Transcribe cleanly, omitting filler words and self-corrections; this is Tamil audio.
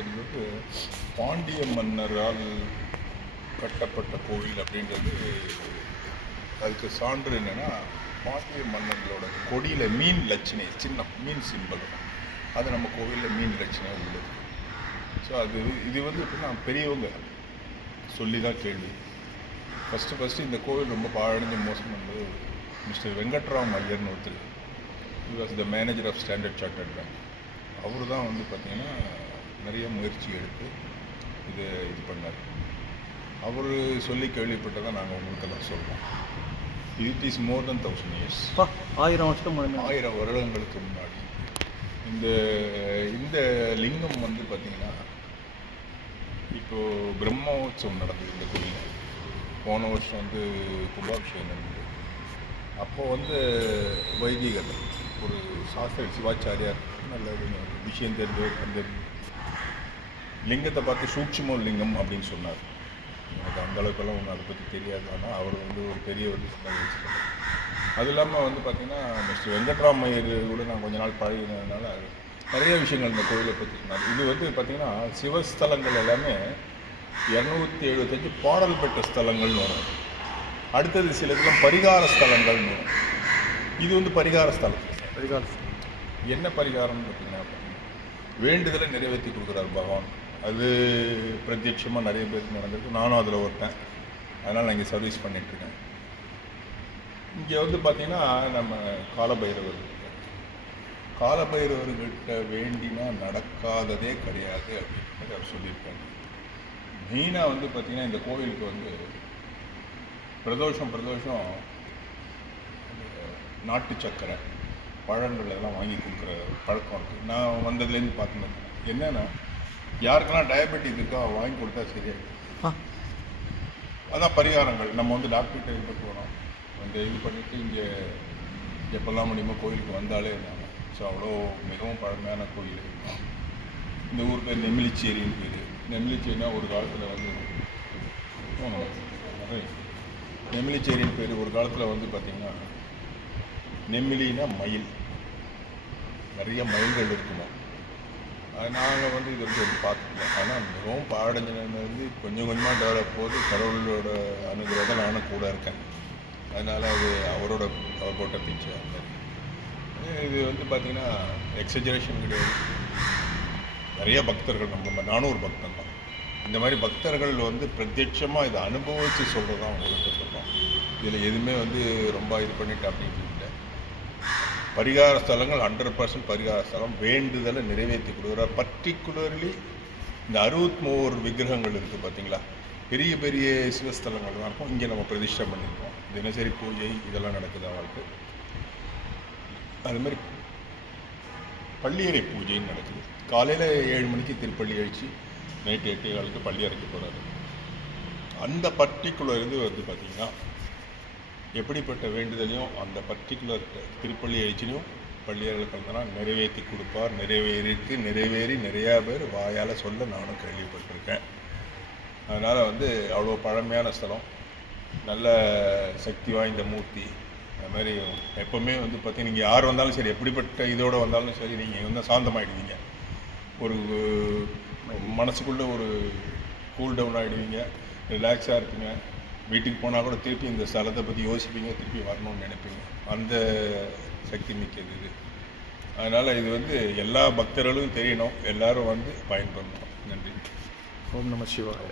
இது வந்து பாண்டிய மன்னரால் கட்டப்பட்ட கோவில் அப்படின்றது. அதுக்கு சான்று என்னென்னா, பாண்டிய மன்னர்களோட கொடியில் மீன் லட்சணை, சின்ன மீன் சிம்பல், அது நம்ம கோவிலில் மீன் லட்சணை உள்ளது. ஸோ இது வந்து எப்படின்னா பெரியவங்க சொல்லி தான் கேள்வி. ஃபஸ்ட்டு இந்த கோவில் ரொம்ப பாழடைஞ்ச மோசம் பண்ணது மிஸ்டர் வெங்கட்ராம் ஐயர்னு ஒருத்தர். He was the manager of Standard Chartered bank. அவர் தான் வந்து பார்த்திங்கன்னா நிறைய முயற்சி எடுத்து இது பண்ணார். அவர் சொல்லி கேள்விப்பட்டதான் நாங்கள் உங்களுக்கெல்லாம் சொல்கிறோம். It is more then 1000 years. 1000 வருடங்களுக்கு முன்னாடி இந்த லிங்கம் வந்து பார்த்திங்கன்னா இப்போது பிரம்மோற்சவம் நடந்தது இந்த கோயிலில். போன வருஷம் வந்து கும்பாபிஷேகம் நடந்தது. அப்போது வந்து வைதிகர் ஒரு சாஸ்திரி சிவாச்சாரியார் நல்ல விஷயம் தெரிஞ்சவர் அந்த லிங்கத்தை பார்த்து சூட்சும லிங்கம் அப்படின்னு சொன்னார். எனக்கு அந்தளவுக்கெல்லாம் ஒன்றும் அதை பற்றி தெரியாது. ஆனால் அவர் வந்து ஒரு பெரிய ஒரு வச்சுருக்காரு. அது இல்லாமல் வந்து பார்த்திங்கன்னா மிஸ்டர் வெங்கட்ராமையர் கூட நான் கொஞ்ச நாள் பழகினதுனால நிறைய விஷயங்கள் இந்த கோயிலை பற்றி சொன்னார். இது வந்து பார்த்திங்கன்னா சிவஸ்தலங்கள் எல்லாமே 275 பாடல் பெற்ற ஸ்தலங்கள்னு வரும். அடுத்தது சில இதெல்லாம் பரிகார ஸ்தலங்கள்னு வரும். இது வந்து பரிகார ஸ்தலம். என்ன பரிகாரம்னு பார்த்தீங்கன்னா வேண்டுதலை நிறைவேற்றி கொடுக்குறார் பகவான். அது பிரத்யட்சமாக நிறைய பேருக்கு நடந்திருக்கு. நானும் அதில் ஒருத்தன். அதனால் நான் இங்கே சர்வீஸ் பண்ணிகிட்ருக்கேன். இங்கே வந்து பார்த்திங்கன்னா நம்ம காலபைரவர்கிட்ட வேண்டினா நடக்காததே கிடையாது அப்படின்னு அவர் சொல்லியிருக்காங்க. மெயினாக வந்து பார்த்திங்கன்னா இந்த கோவிலுக்கு வந்து பிரதோஷம் நாட்டு சக்கரை பழங்கள் எல்லாம் வாங்கி கொடுக்குற பழக்கம் இருக்குது. நான் வந்ததுலேருந்து பார்த்துன்னு என்னென்னா, யாருக்கெல்லாம் டயபெட்டிக் இருக்கோ வாங்கி கொடுத்தா சரியாயிடும். அதான் பரிகாரங்கள். நம்ம வந்து டாக்டர்கிட்ட இருக்க போகிறோம், அந்த இது பண்ணிவிட்டு இங்கே எப்போல்லாம் முடியுமோ கோயிலுக்கு வந்தாலே இருந்தாங்க. ஸோ அவ்வளோ மிகவும் பழமையான கோயில். இந்த ஊர் பேர் நெமிலிச்சேரின்னு பேர். நெமிலிச்சேரினா ஒரு காலத்தில் வந்து நெமிலிச்சேரின்னு பேர். ஒரு காலத்தில் வந்து பார்த்திங்கன்னா நெமிலினா மயில், நிறைய மயில்கள் இருக்குமா. நாங்கள் வந்து இது வந்து பார்த்துக்கலாம். ஆனால் மிகவும் பாடஞ்சிலேருந்து கொஞ்சம் கொஞ்சமாக டெவலப் போது கடவுளோட அனுகிரகம் நானும் கூட இருக்கேன். அதனால் அது அவர் போட்ட பிச்சை. அந்த இது வந்து பார்த்திங்கன்னா எக்ஸஜரேஷன் கிடையாது. நிறைய பக்தர்கள் நானும் ஒரு பக்தன் தான். இந்த மாதிரி பக்தர்கள் வந்து பிரத்யட்சமாக இதை அனுபவித்து சொல்கிறது தான் அவங்களுக்கு சொல்கிறோம். இதில் எதுவுமே வந்து ரொம்ப இது பண்ணிட்டு அப்படின்னு இல்லை. பரிகார ஸ்தலங்கள் 100% பரிகார ஸ்தலம். வேண்டுதலை நிறைவேற்றி கொடுக்குற பர்டிகுலர்லி இந்த 63 விக்கிரகங்கள் இருக்குது பார்த்தீங்களா, பெரிய பெரிய சிவஸ்தலங்கள் தான் இருக்கும். இங்கே நம்ம பிரதிஷ்டை பண்ணியிருக்கோம். தினசரி பூஜை இதெல்லாம் நடக்குது அவங்களுக்கு. அதுமாதிரி பள்ளியறை பூஜைன்னு நடக்குது. காலையில் 7 மணிக்கு திருப்பள்ளி அழிச்சு நைட்டு 8:15 பள்ளி அறைக்கு போகிறாரு. அந்த பர்டிகுலர் இது வந்து பார்த்திங்கன்னா எப்படிப்பட்ட வேண்டுதலையும் அந்த பர்டிகுலர் திருப்பள்ளி எழுச்சிலையும் பள்ளியர்கள் கலந்தனா நிறைவேற்றி கொடுப்பார். நிறைவேறி நிறையா பேர் வாயால் சொல்ல நானும் கேள்விப்பட்டிருக்கேன். அதனால் வந்து அவ்வளோ பழமையான ஸ்தலம், நல்ல சக்தி வாய்ந்த மூர்த்தி. அது மாதிரி எப்போவுமே வந்து பார்த்தீங்கன்னா நீங்கள் யார் வந்தாலும் சரி, எப்படிப்பட்ட இதோடு வந்தாலும் சரி, நீங்கள் வந்து சாந்தமாகிடுவீங்க. ஒரு மனசுக்குள்ளே ஒரு கூல் டவுன் ஆகிடுவீங்க, ரிலாக்ஸாக இருப்பீங்க. வீட்டுக்கு போனால் கூட திருப்பி இந்த ஸ்தலத்தை பற்றி யோசிப்பீங்க, திருப்பி வரணும்னு நினைப்பீங்க. அந்த சக்தி மிக்கது இது. அதனால் இது வந்து எல்லா பக்தர்களும் தெரியணும், எல்லோரும் வந்து பயன்படணும். நன்றி. ஓம் நம சிவாய.